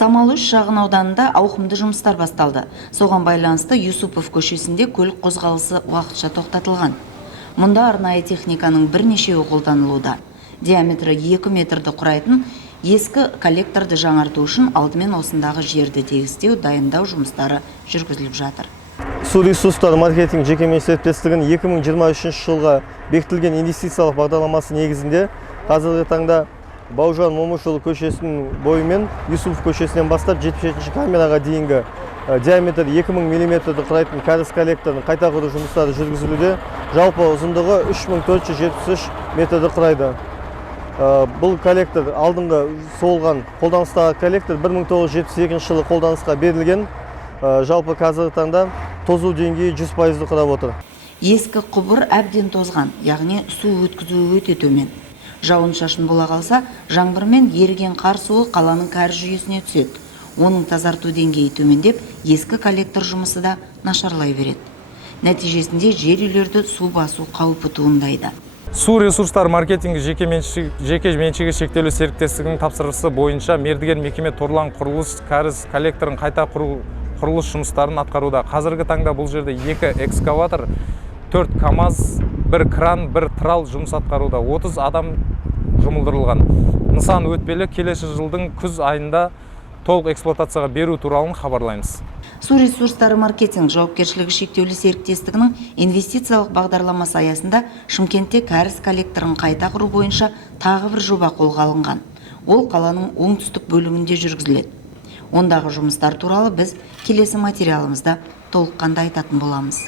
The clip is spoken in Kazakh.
Самал 3 шағын ауданында ауқымды жұмыстар басталды. Соған байланысты Юсупов көшесінде көлік қозғалысы уақытша тоқтатылған. Мұнда арнайы техниканың бірнешеуі қолданылуда. Диаметрі 2 метрді құрайтын ескі коллекторды жаңарту үшін алдымен осындағы жерді тегістеу, дайындау жұмыстары жүргізіліп жатыр. Су ресурстары маркетинг жекеменшік серіктестігінің 2023 жылға бекітілген инвестициялық бағдарламасы негізінде қазіргі таңда Баужан Момышұлы көшесінің бойымен Юсупов көшесінен бастап 77-ші камераға дейінгі диаметр 2000 мм құрайтын кәріз коллекторын қайта құру жұмыстары жүргізілуде. Жалпы ұзындығы 3473 метрді құрайды. Бұл коллектор алдыңғы соғылған қолданыстағы коллектор 1972 жылы қолданысқа берілген. Жалпы қазіргі таңда тозу деңгейі 100% құрап отыр. Ескі құбыр әбден тозған, яғни су өткізуі өте төмен. Жауын шашын бола қалса, жаңбырмен еріген қар суы қаланың кәріз жүйесіне түседі. Оның тазарту деңгейі төмендеп, ескі коллектор жұмысы да нашарлай береді. Нәтижесінде жер үйлерді су басу қаупі туындайды. Су ресурстар маркетингі жеке меншігі шектеулі серіктестігінің тапсырысы бойынша мердігер мекеме Торлан құрылыс кәріз коллекторын қайта құру құрылыс жұмыстарын атқаруда. Қазіргі таңда бұл жерде 2 экскаватор, 4 КАМАЗ, 1 кран, 1 трал жұмыс атқаруда. 30 адам жұмылдырылған. Нысан өтпелі, келесі жылдың күз айында толық эксплуатацияға беру туралы хабарлаймыз. Су ресурстары маркетинг жауапкершілігі шектеулі серіктестігінің инвестициялық бағдарламасы аясында Шымкентте кәріз коллекторын қайта құру бойынша тағы бір жоба қолға алынған. Ол қаланың оңтүстік бөлігінде жүргізіледі. Ондағы жұмыстар туралы біз келесі материалымызда толыққанда айтатын боламыз.